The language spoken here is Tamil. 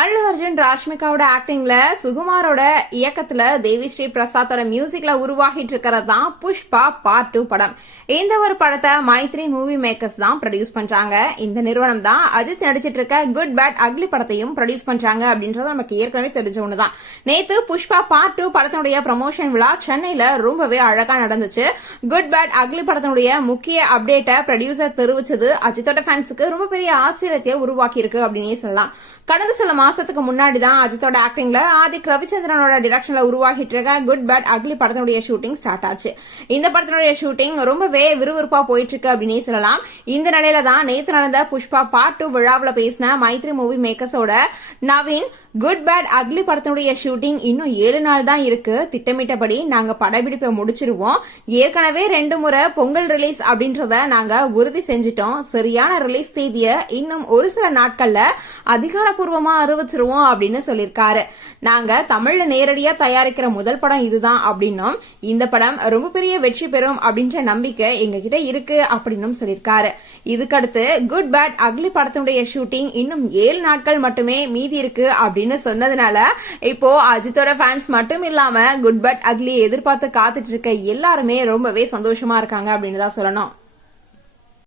அல்லு அர்ஜுன் ராஷ்மிகாவோட ஆக்டிங்ல சுகுமாரோட இயக்கத்துல தேவி ஸ்ரீ பிரசாத்தோட மியூசிக்ல உருவாகிட்டு இருக்கிறது தான் புஷ்பா பார்ட் 2 படம். இந்த ஒரு படத்தை மைத்ரி மூவி மேக்கர்ஸ் தான் ப்ரொடியூஸ் பண்றாங்க. இந்த நிறுவனம் தான் அஜித் நடிச்சிட்டு இருக்க குட் பேட் அக்லி படத்தையும் ப்ரொடியூஸ் பண்றாங்க அப்படின்றது நமக்கு ஏற்கனவே தெரிஞ்ச ஒண்ணுதான். நேத்து புஷ்பா பார்ட் 2 படத்தினுடைய ப்ரமோஷன் விழா சென்னையில ரொம்பவே அழகா நடந்துச்சு. குட் பேட் அக்லி படத்தினுடைய முக்கிய அப்டேட்டை ப்ரொடியூசர் தெரிவிச்சது அஜித்தோட ஃபேன்ஸுக்கு ரொம்ப பெரிய ஆச்சரியத்தை உருவாக்கி இருக்கு அப்படின்னே சொல்லலாம். கடந்த சில மாசத்துக்கு முன்னாடி தான் அஜித்தோட ஆக்டிங்ல ஆதிக் ரவிச்சந்திரனோட டிரெக்ஷன்ல உருவாகிட்டு இருக்க குட் பேட் அக்லி படத்தினுடைய ஷூட்டிங் ஸ்டார்ட் ஆச்சு. இந்த படத்தினுடைய ஷூட்டிங் ரொம்பவே விறுவிறுப்பா போயிட்டு இருக்கு அப்படின்னே சொல்லலாம். இந்த நிலையில தான் நேத்து நடந்த புஷ்பா பார்ட் 2 விழாவில் பேசின மைத்ரி மூவி மேக்கர்ஸோட நவீன் குட் பேட் அக்லி படத்தினுடைய ஷூட்டிங் இன்னும் 7 நாள் தான் இருக்கு. திட்டமிட்டபடி நாங்க படப்பிடிப்பை முடிச்சிருவோம். ஏற்கனவே 2 முறை பொங்கல் ரிலீஸ் அப்படின்றத நாங்க உறுதி செஞ்சிட்டோம். சரியான ரிலீஸ் தேதியை இன்னும் ஒரு சில நாட்கள்ல அதிகாரப்பூர்வமா அறிவிச்சிருவோம் அப்படின்னு சொல்லியிருக்காரு. நாங்க தமிழ்ல நேரடியா தயாரிக்கிற முதல் படம் இதுதான் அப்படின்னும் இந்த படம் ரொம்ப பெரிய வெற்றி பெறும் அப்படின்ற நம்பிக்கை எங்ககிட்ட இருக்கு அப்படின்னு சொல்லியிருக்காரு. இதுக்கடுத்து குட் பேட் அக்லி படத்தினுடைய ஷூட்டிங் இன்னும் 7 நாட்கள் மட்டுமே மீதி இருக்கு அப்படின்னு சொன்னதுனால இப்போ அஜித்தோட ஃபேன்ஸ் மட்டும் இல்லாம குட் பேட் அக்லி எதிர்பார்த்து காத்துட்டு இருக்க எல்லாருமே ரொம்பவே சந்தோஷமா இருக்காங்க அப்படின்னு தான் சொல்லணும்.